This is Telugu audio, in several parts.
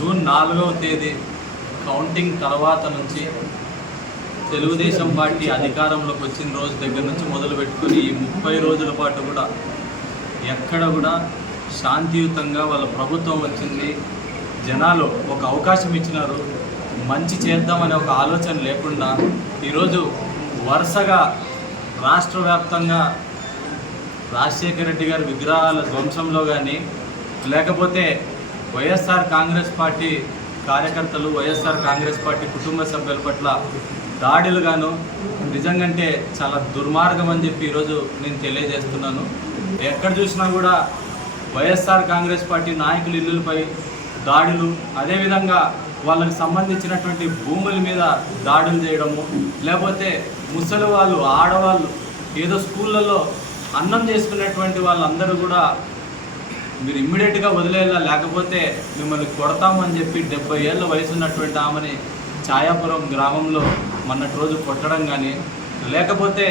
జూన్ 4వ తేదీ కౌంటింగ్ తర్వాత నుంచి తెలుగుదేశం పార్టీ అధికారంలోకి వచ్చిన రోజు దగ్గర నుంచి మొదలు పెట్టుకొని ఈ 30 రోజుల పాటు కూడా ఎక్కడ కూడా శాంతియుతంగా వాళ్ళ ప్రభుత్వం వచ్చింది, జనాలు ఒక అవకాశం ఇచ్చినారు, మంచి చేద్దామనే ఒక ఆలోచన లేకుండా ఈరోజు వరుసగా రాష్ట్ర వ్యాప్తంగా రాజశేఖర రెడ్డి గారి విగ్రహాల ధ్వంసంలో కానీ, లేకపోతే వైఎస్ఆర్ కాంగ్రెస్ పార్టీ కార్యకర్తలు, వైఎస్ఆర్ కాంగ్రెస్ పార్టీ కుటుంబ సభ్యుల పట్ల దాడులు గాను నిజంగంటే చాలా దుర్మార్గం అని చెప్పి ఈరోజు నేను తెలియజేస్తున్నాను. ఎక్కడ చూసినా కూడా వైఎస్ఆర్ కాంగ్రెస్ పార్టీ నాయకుల ఇళ్ళపై దాడులు, అదేవిధంగా వాళ్ళకి సంబంధించినటువంటి భూముల మీద దాడులు చేయడము, లేకపోతే ముసలి వాళ్ళు, ఆడవాళ్ళు, ఏదో స్కూళ్ళల్లో అన్నం చేసుకునేటువంటి వాళ్ళందరూ కూడా మీరు ఇమ్మీడియట్గా వదిలేలా, లేకపోతే మిమ్మల్ని కొడతామని చెప్పి 70 ఏళ్ళ వయసు ఉన్నటువంటి ఆమెని ఛాయాపురం గ్రామంలో మొన్నటి రోజు కొట్టడం కానీ, లేకపోతే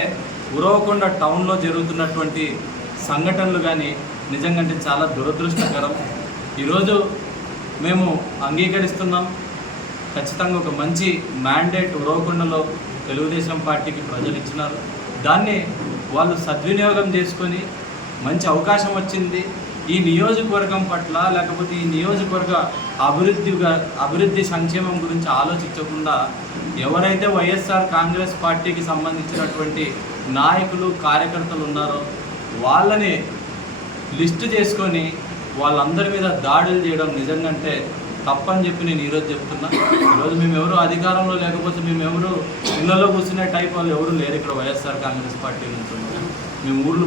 ఉరవకొండ టౌన్లో జరుగుతున్నటువంటి సంఘటనలు కానీ నిజంగా చాలా దురదృష్టకరం. ఈరోజు మేము అంగీకరిస్తున్నాం, ఖచ్చితంగా ఒక మంచి మ్యాండేట్ ఉరవకొండలో తెలుగుదేశం పార్టీకి ప్రజలు ఇచ్చినారు. దాన్ని వాళ్ళు సద్వినియోగం చేసుకొని మంచి అవకాశం వచ్చింది. ఈ నియోజకవర్గం పట్ల, లేకపోతే ఈ నియోజకవర్గ అభివృద్ధి సంక్షేమం గురించి ఆలోచించకుండా ఎవరైతే వైఎస్ఆర్ కాంగ్రెస్ పార్టీకి సంబంధించినటువంటి నాయకులు, కార్యకర్తలు ఉన్నారో వాళ్ళని లిస్టు చేసుకొని వాళ్ళందరి మీద దాడులు చేయడం నిజంగా తప్పని చెప్పి నేను ఈరోజు చెప్తున్నా. ఈరోజు మేమెవరు అధికారంలో లేకపోతే మేమెవరు ఇళ్లలో కూర్చునే టైప్ వాళ్ళు ఎవరు లేరు ఇక్కడ వైఎస్ఆర్ కాంగ్రెస్ పార్టీ నుంచి. మేము ఊళ్ళు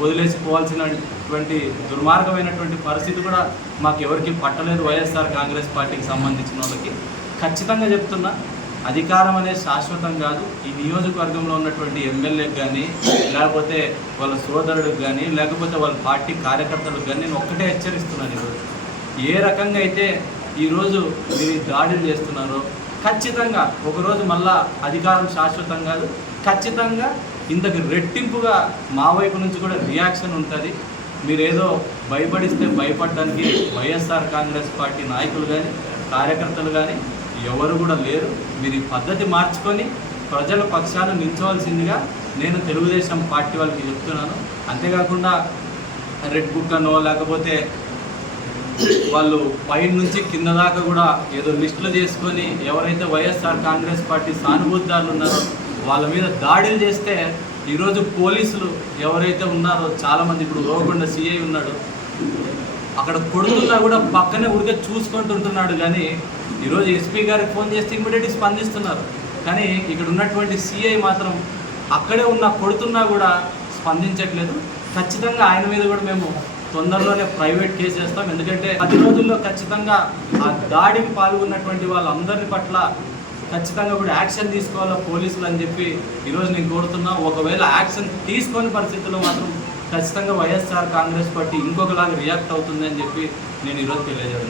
వదిలేసి పోవాల్సినటువంటి దుర్మార్గమైనటువంటి పరిస్థితి కూడా మాకు ఎవరికి పట్టలేదు వైఎస్ఆర్ కాంగ్రెస్ పార్టీకి సంబంధించిన వాళ్ళకి. ఖచ్చితంగా చెప్తున్నా, అధికారం అనేది శాశ్వతం కాదు. ఈ నియోజకవర్గంలో ఉన్నటువంటి ఎమ్మెల్యేకి కానీ, లేకపోతే వాళ్ళ సోదరుడికి కానీ, లేకపోతే వాళ్ళ పార్టీ కార్యకర్తలకు కానీ నేను ఒక్కటే హెచ్చరిస్తున్నాను. ఈరోజు ఏ రకంగా అయితే ఈరోజు మీరు దాడులు చేస్తున్నారో ఖచ్చితంగా ఒకరోజు మళ్ళా అధికారం శాశ్వతం కాదు, ఖచ్చితంగా ఇంతకు రెట్టింపుగా మా వైపు నుంచి కూడా రియాక్షన్ ఉంటుంది. మీరేదో భయపడిస్తే భయపడడానికి వైఎస్ఆర్ కాంగ్రెస్ పార్టీ నాయకులు కానీ, కార్యకర్తలు కానీ ఎవరు కూడా లేరు. మీరు ఈ పద్ధతి మార్చుకొని ప్రజల పక్షాన నిల్చోవాల్సిందిగా నేను తెలుగుదేశం పార్టీ వాళ్ళకి చెప్తున్నాను. అంతేకాకుండా రెడ్ బుక్ అనో, లేకపోతే వాళ్ళు పైన నుంచి కింద దాకా కూడా ఏదో లిస్టులు చేసుకొని ఎవరైతే వైఎస్ఆర్ కాంగ్రెస్ పార్టీ సానుభూతిదారులు ఉన్నారో వాళ్ళ మీద దాడులు చేస్తే, ఈరోజు పోలీసులు ఎవరైతే ఉన్నారో చాలామంది, ఇప్పుడు రోగొండ సిఐ ఉన్నాడు, అక్కడ కొడుతున్నా కూడా పక్కనే ఊరికే చూసుకుంటుంటున్నాడు. కానీ ఈరోజు ఎస్పీ గారికి ఫోన్ చేస్తే ఇమ్మీడియట్గా స్పందిస్తున్నారు. కానీ ఇక్కడ ఉన్నటువంటి సిఐ మాత్రం అక్కడే ఉన్న కొడుతున్నా కూడా స్పందించట్లేదు. ఖచ్చితంగా ఆయన మీద కూడా మేము తొందరలోనే ప్రైవేట్ కేసు చేస్తాం. ఎందుకంటే 10 రోజుల్లో ఖచ్చితంగా ఆ దాడికి పాల్గొన్నటువంటి వాళ్ళందరి పట్ల ఖచ్చితంగా కూడా యాక్షన్ తీసుకోవాలా పోలీసులు అని చెప్పి ఈరోజు నేను కోరుతున్నా. ఒకవేళ యాక్షన్ తీసుకొని పరిస్థితుల్లో మాత్రం ఖచ్చితంగా వైఎస్ఆర్ కాంగ్రెస్ పార్టీ ఇంకొకలాగా రియాక్ట్ అవుతుంది అని చెప్పి నేను ఈరోజు తెలియజేస్తున్నాను.